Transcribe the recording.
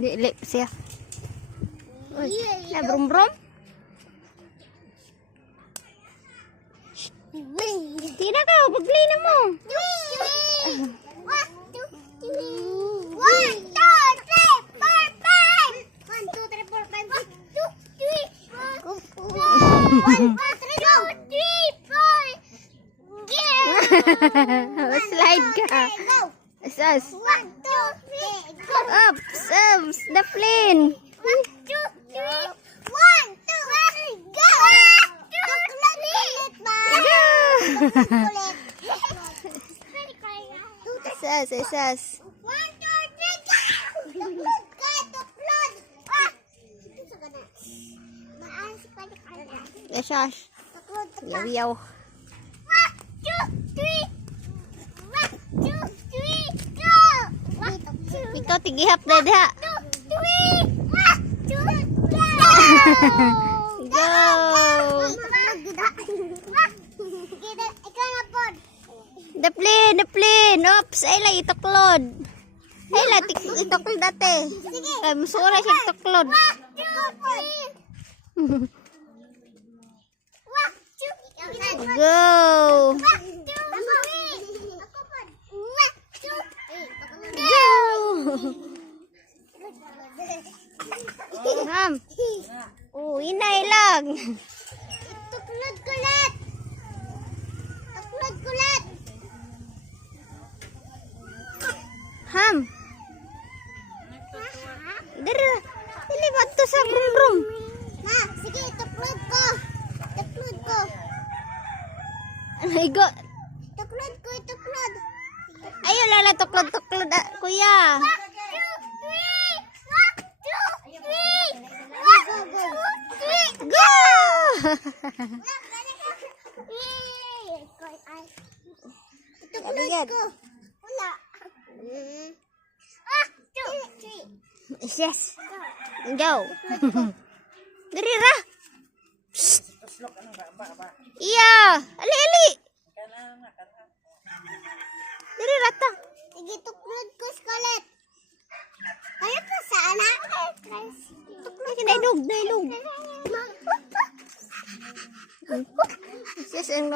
Dili siya. Uy, na brum-brum. Tidak kau, pag-play na mo. 1, 2, 3, 4, 5. 1, 2, 3, 4. Slide ka. Sas. 1, 2, 3, go. Up, Sams, the plane. 1, 2, 3. 1, 2, 3, go. 1, 2, 3, go. Sas, sas. 1, 2, 3, go. Tuklod ka, tuklod. Sas. Yaw-yaw. 1, 2, 3. 1, 2, 3, go. Ikaw tigihap na diha. 1, 2, 3, go. Go. The plane, the plane. Oops, ay lang ituklod. Ay lang ituklod dati. Ay, masura siya ituklod. 1, 2, 3. Go. 1, 2, 3. Go. Ham. Oh, inay lang. Tuklod kulat. Tuklod kulat. Ham. Dili ba ito sa brum-brum? Ma, sige, tuklod ko. Tuklod ko. Igo. Tuklod ko, tuklod. Ayaw lala, tuklod, kuya. 1, 2, 3. 1, 2, 3. Go! Tuklod ko. Wala. 1, 2, 3. Yes. Go. Diri ra. Iya, ali. Diri rata. Sige, tuklod ko, Scarlett. Kaya pa sana. Tuklod ko. Nailog. Yes, ang